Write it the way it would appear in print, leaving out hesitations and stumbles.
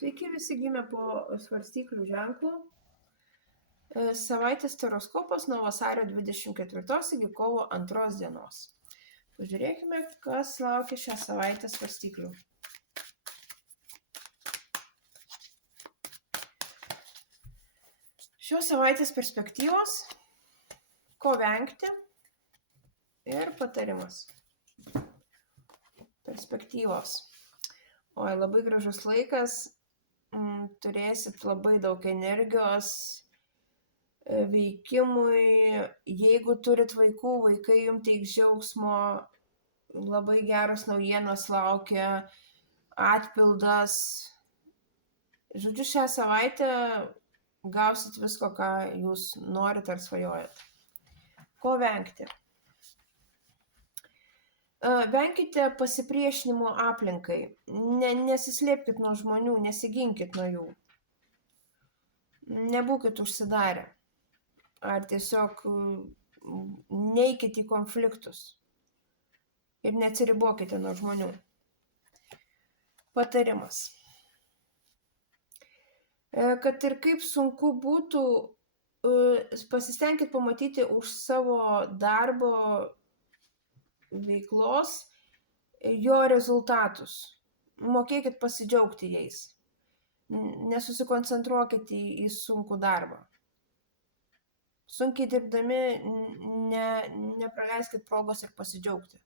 Sveiki visi gimę po svarstyklių ženklu. Savaitės taroskopas nuo vasario 24 iki kovo 2 dienos. Pažiūrėkime, kas laukia šią savaitę svarstyklių. Šios savaitės perspektyvos, ko vengti ir patarimas. Perspektyvos. Oi, labai gražus laikas, turėsit labai daug energijos veikimui. Jeigu turit vaikų, vaikai jums teiks džiaugsmo, labai geros naujienos laukia, atpildas. Žodžiu, šią savaitę gausit visko, ką jūs norit ar svajojat. Ko vengti? Venkite pasipriešinimo aplinkai. Nesislėpkit nuo žmonių, nesiginkit nuo jų. Nebūkit užsidarę. Ar tiesiog neikit į konfliktus. Ir neatsiribokite nuo žmonių. Patarimas. Kad ir kaip sunku būtų, pasistengkit pamatyti už savo darbo veiklos jo rezultatus. Mokėkit pasidžiaugti jais. Nesusikoncentruokit į sunkų darbą. Sunkiai dirbdami nepraleiskit progos ir pasidžiaugti.